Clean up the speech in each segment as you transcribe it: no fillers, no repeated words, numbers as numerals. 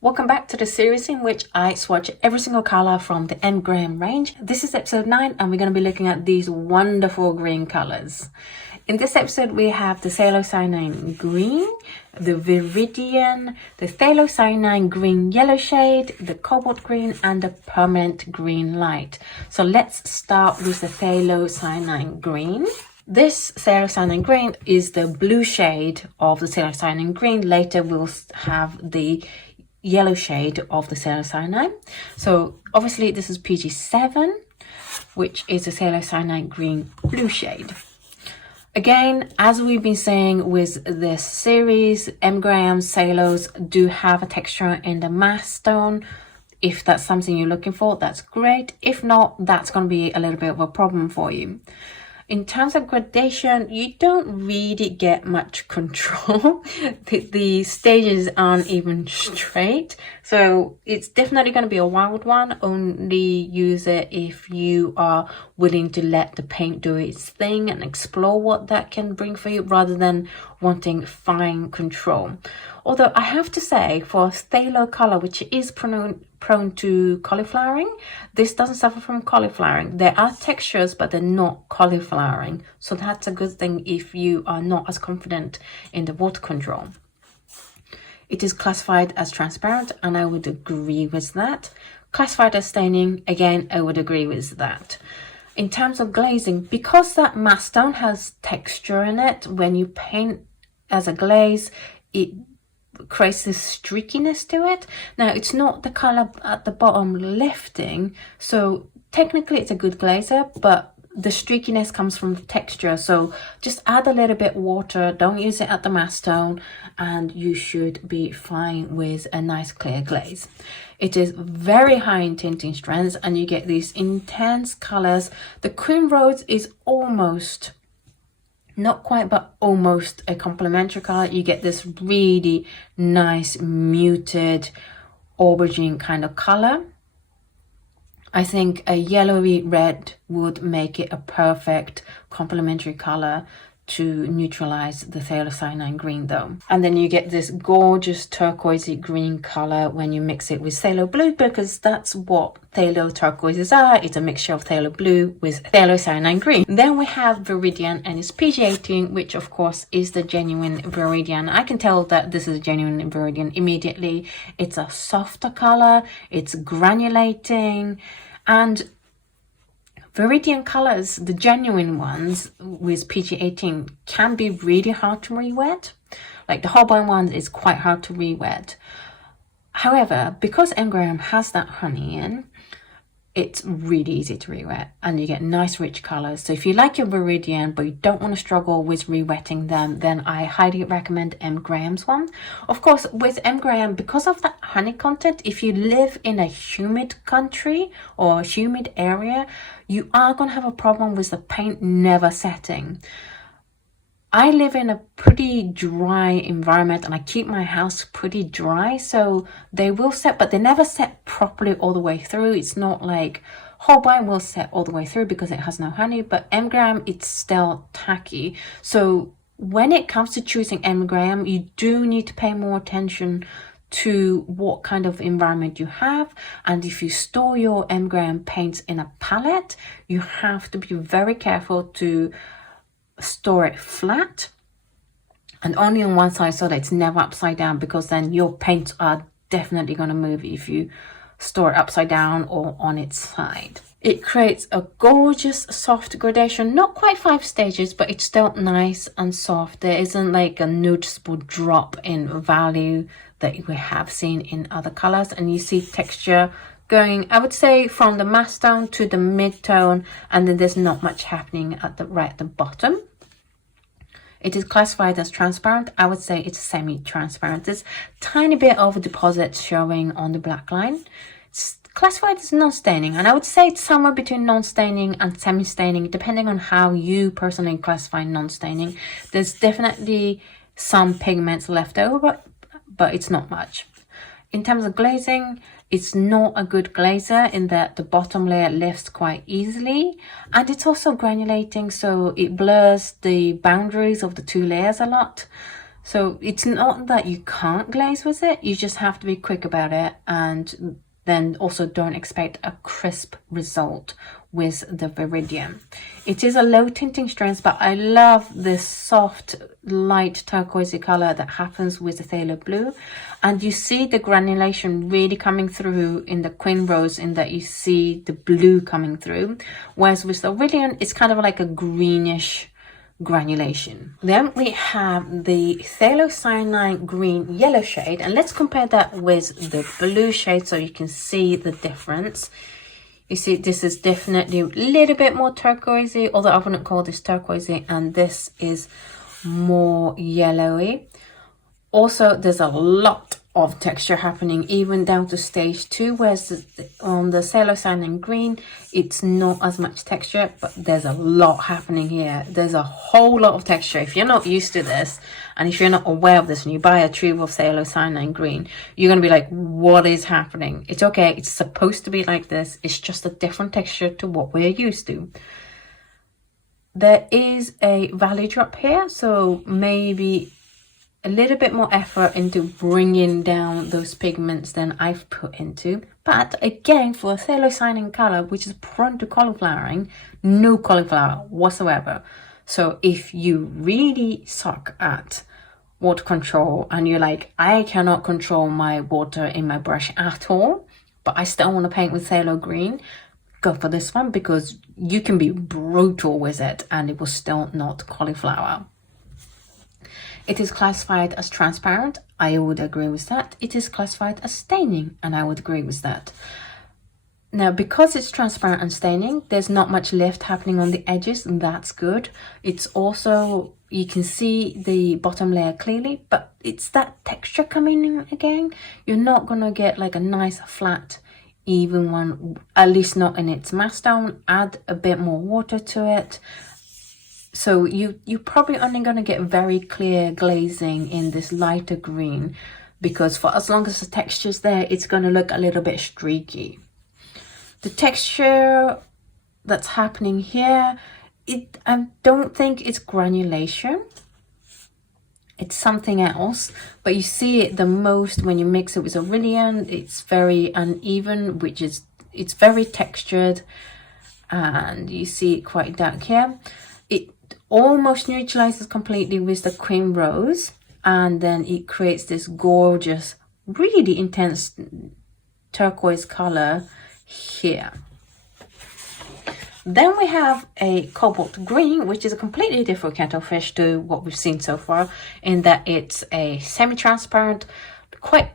Welcome back to the series in which I swatch every single color from the Edinburgh range. This is episode 9 and we're going to be looking at these wonderful green colors. In this episode we have the Phthalocyanine Green, the Viridian, the Phthalocyanine Green Yellow Shade, the Cobalt Green and the Permanent Green Light. So let's start with the Phthalocyanine Green. This Phthalocyanine Green is the blue shade of the Phthalocyanine Green. Later we'll have the yellow shade of the Phthalocyanine. So obviously this is PG7, which is the Phthalocyanine Green blue shade. Again, as we've been saying with this series, Edinburgh Phthalos do have a texture in the mass stone. If that's something you're looking for, that's great. If not, that's going to be a little bit of a problem for you. In terms of gradation, you don't really get much control. the stages aren't even straight. So it's definitely going to be a wild one. Only use it if you are willing to let the paint do its thing and explore what that can bring for you rather than wanting fine control. Although I have to say, for phthalo color, which is prone to cauliflowering, this doesn't suffer from cauliflowering. There are textures, but they're not cauliflowering. So that's a good thing if you are not as confident in the water control. It is classified as transparent, and I would agree with that. Classified as staining, again, I would agree with that. In terms of glazing, because that matte stone has texture in it, when you paint as a glaze, it creates this streakiness to it. Now it's not the color at the bottom lifting, so technically it's a good glazer, but the streakiness comes from the texture. So just add a little bit water, don't use it at the matte stone, and you should be fine with a nice clear glaze. It is very high in tinting strengths and you get these intense colors. The cream rose is almost, not quite, but almost a complementary color. You get this really nice muted aubergine kind of color. I think a yellowy red would make it a perfect complementary color to neutralize the Phthalocyanine green though. And then you get this gorgeous turquoisey green color when you mix it with phthalo blue, because that's what phthalo turquoises are. It's a mixture of phthalo blue with Phthalocyanine green. Then we have Viridian, and it's PG18, which of course is the genuine Viridian. I can tell that this is a genuine Viridian immediately. It's a softer color, it's granulating, and Viridian colors, the genuine ones with PG18, can be really hard to re-wet. Like the Holbein one is quite hard to re-wet. However, because Edinburgh has that honey in, it's really easy to re-wet and you get nice rich colors. So if you like your Viridian but you don't want to struggle with re-wetting them, then I highly recommend Edinburgh's one. Of course, with Edinburgh, because of that honey content, if you live in a humid country or humid area, you are going to have a problem with the paint never setting. I live in a pretty dry environment and I keep my house pretty dry, so they will set, but they never set properly all the way through. It's not like Holbein will set all the way through because it has no honey, but Edinburgh, it's still tacky. So when it comes to choosing Edinburgh, you do need to pay more attention to what kind of environment you have. And if you store your Edinburgh paints in a palette, you have to be very careful to store it flat and only on one side so that it's never upside down, because then your paints are definitely going to move if you store it upside down or on its side. It creates a gorgeous soft gradation, not quite 5 stages, but it's still nice and soft. There isn't like a noticeable drop in value that we have seen in other colors, and you see texture going, I would say, from the matte tone to the mid-tone, and then there's not much happening at the right at the bottom. It is classified as transparent. I would say it's semi-transparent. There's tiny bit of deposits showing on the black line. It's classified as non-staining, and I would say it's somewhere between non-staining and semi-staining, depending on how you personally classify non-staining. There's definitely some pigments left over, but it's not much. In terms of glazing, it's not a good glazer in that the bottom layer lifts quite easily, and it's also granulating, so it blurs the boundaries of the two layers a lot. So it's not that you can't glaze with it, you just have to be quick about it, and then also don't expect a crisp result with the Viridian. It is a low tinting strength, but I love this soft light turquoisey color that happens with the Phthalo blue, and you see the granulation really coming through in the Queen Rose, in that you see the blue coming through, whereas with the Viridian it's kind of like a greenish granulation. Then we have the Phthalocyanine Green Yellow Shade, and let's compare that with the blue shade so you can see the difference. You see, this is definitely a little bit more turquoisey, although I wouldn't call this turquoisey, and this is more yellowy. Also, there's a lot of texture happening even down to stage 2, whereas on the Phthalocyanine Green it's not as much texture, but there's a lot happening here. There's a whole lot of texture. If you're not used to this, and if you're not aware of this, and you buy a tube of Phthalocyanine Green, you're going to be like, what is happening? It's okay, it's supposed to be like this, it's just a different texture to what we're used to. There is a value drop here, so maybe a little bit more effort into bringing down those pigments than I've put into. But again, for a Phthalocyanine color, which is prone to cauliflowering, no cauliflower whatsoever. So if you really suck at water control and you're like, I cannot control my water in my brush at all, but I still want to paint with Phthalo green, go for this one, because you can be brutal with it and it will still not cauliflower. It is classified as transparent. I would agree with that. It is classified as staining, and I would agree with that. Now, because it's transparent and staining, there's not much lift happening on the edges, and that's good. It's also, you can see the bottom layer clearly, but it's that texture coming in again. You're not gonna get like a nice flat, even one, at least not in its mass tone. Add a bit more water to it. So you're probably only going to get very clear glazing in this lighter green, because for as long as the texture's there, it's going to look a little bit streaky. The texture that's happening here, I don't think it's granulation. It's something else, but you see it the most when you mix it with Viridian. It's very uneven, it's very textured, and you see it quite dark here. It almost neutralizes completely with the Queen Rose, and then it creates this gorgeous, really intense turquoise color here. Then we have a Cobalt Green, which is a completely different kettle fish to what we've seen so far, in that it's a semi-transparent, quite,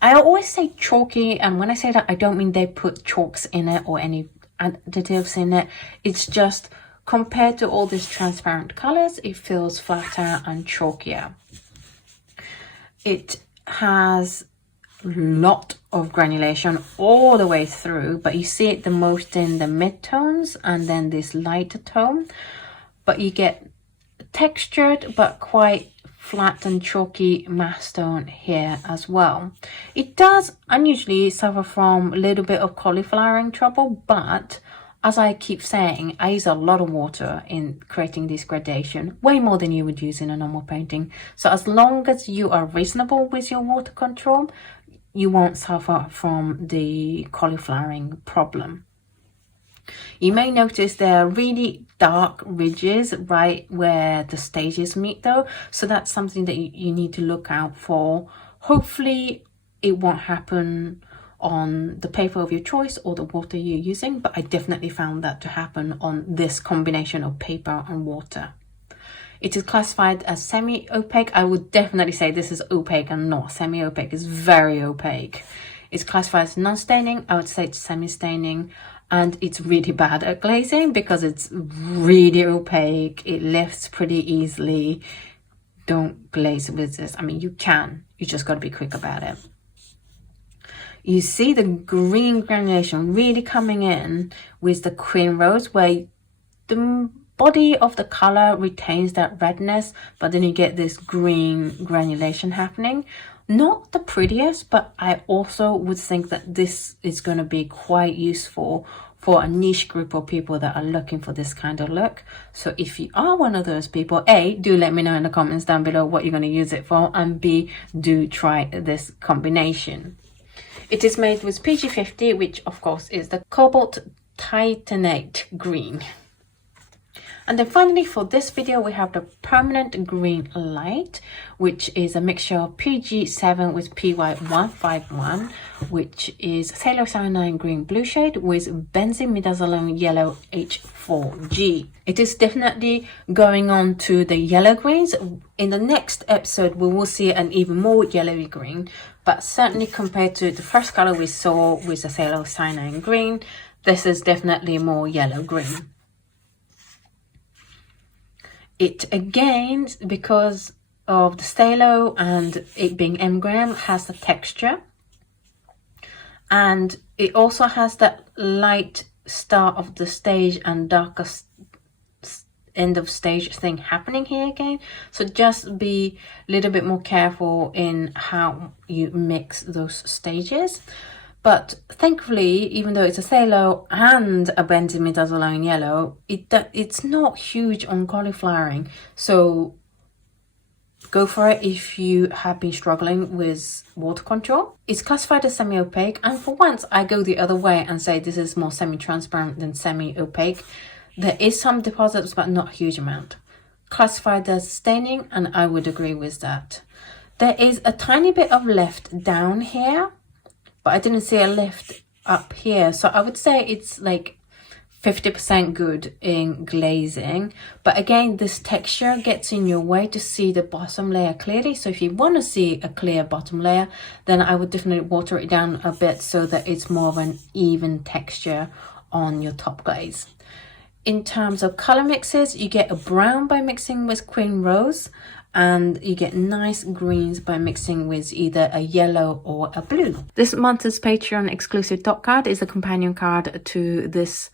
I always say chalky, and when I say that, I don't mean they put chalks in it or any additives in it. It's just, compared to all these transparent colors, it feels flatter and chalkier. It has a lot of granulation all the way through, but you see it the most in the mid-tones and then this lighter tone. But you get textured but quite flat and chalky mass tone here as well. It does unusually suffer from a little bit of cauliflowering trouble, but as I keep saying, I use a lot of water in creating this gradation, way more than you would use in a normal painting. So as long as you are reasonable with your water control, you won't suffer from the cauliflowering problem. You may notice there are really dark ridges right where the stages meet though, so that's something that you need to look out for. Hopefully it won't happen on the paper of your choice or the water you're using, but I definitely found that to happen on this combination of paper and water. It is classified as semi-opaque. I would definitely say this is opaque and not semi-opaque. It's very opaque. It's classified as non-staining. I would say it's semi-staining, and it's really bad at glazing because it's really opaque. It lifts pretty easily. Don't glaze with this. I mean, you can. You just got to be quick about it. You see the green granulation really coming in with the Queen Rose, where the body of the color retains that redness, but then you get this green granulation happening. Not the prettiest, but I also would think that this is going to be quite useful for a niche group of people that are looking for this kind of look. So if you are one of those people, A, do let me know in the comments down below what you're going to use it for, and B, do try this combination. It is made with PG50, which of course is the Cobalt Titanate Green. And then finally for this video, we have the Permanent Green Light, which is a mixture of PG7 with PY151, which is Phthalocyanine Green Blue Shade with Benzimidazoline Yellow H4G. It is definitely going on to the yellow greens. In the next episode, we will see an even more yellowy green, but certainly compared to the first color we saw with the Phthalocyanine Green, this is definitely more yellow green. It again, because of the Phthalo and it being engram, has the texture, and it also has that light start of the stage and darker end of stage thing happening here again. So just be a little bit more careful in how you mix those stages. But thankfully, even though it's a Phthalo and a Benzimidazoline Yellow, it's not huge on cauliflowering. So go for it if you have been struggling with water control. It's classified as semi-opaque, and for once I go the other way and say this is more semi-transparent than semi-opaque. There is some deposits, but not a huge amount. Classified as staining, and I would agree with that. There is a tiny bit of lift down here, but I didn't see a lift up here. So I would say it's like 50% good in glazing. But again, this texture gets in your way to see the bottom layer clearly. So if you want to see a clear bottom layer, then I would definitely water it down a bit so that it's more of an even texture on your top glaze. In terms of color mixes, you get a brown by mixing with Queen Rose, and you get nice greens by mixing with either a yellow or a blue. This month's Patreon exclusive dot card is a companion card to this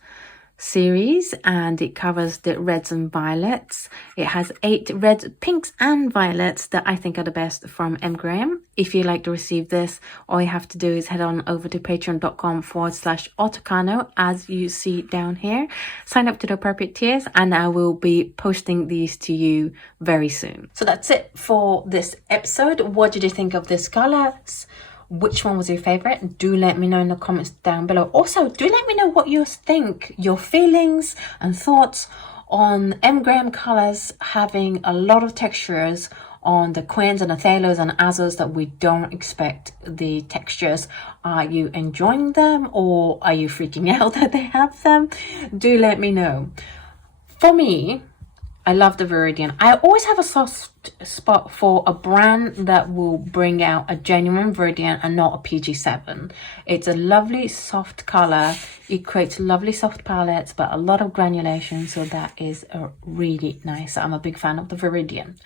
series, and it covers the reds and violets. It has 8 reds, pinks and violets that I think are the best from M. Graham. If you'd like to receive this, all you have to do is head on over to patreon.com/Oto Kano, as you see down here. Sign up to the appropriate tiers, and I will be posting these to you very soon. So that's it for this episode. What did you think of this colors? Which one was your favorite? Do let me know in the comments down below. Also, do let me know what you think, your feelings and thoughts on M. Graham colors having a lot of textures on the Quins and the Phthalos and Azos that we don't expect the textures. Are you enjoying them, or are you freaking out that they have them? Do let me know. For me, I love the Viridian. I always have a soft spot for a brand that will bring out a genuine Viridian and not a PG7. It's a lovely soft color. It creates lovely soft palettes, but a lot of granulation, so that is really nice. I'm a big fan of the Viridian.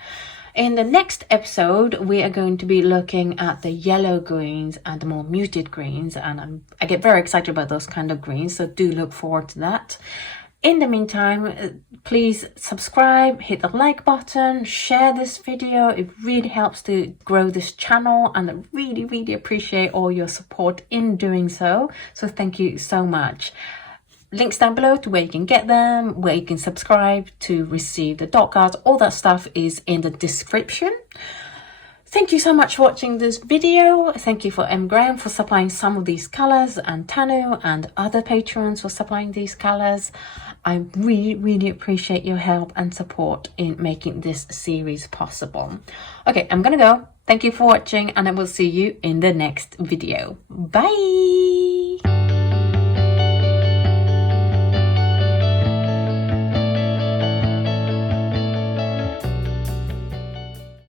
In the next episode, we are going to be looking at the yellow greens and the more muted greens, and I get very excited about those kind of greens, so do look forward to that. In the meantime, please subscribe, hit the like button, share this video. It really helps to grow this channel, and I really appreciate all your support in doing so. So thank you so much. Links down below to where you can get them, where you can subscribe to receive the dot cards. All that stuff is in the description. Thank you so much for watching this video. Thank you for M. Graham for supplying some of these colors, and Tanu and other patrons for supplying these colors. I really appreciate your help and support in making this series possible. Okay, I'm gonna go. Thank you for watching, and I will see you in the next video. Bye!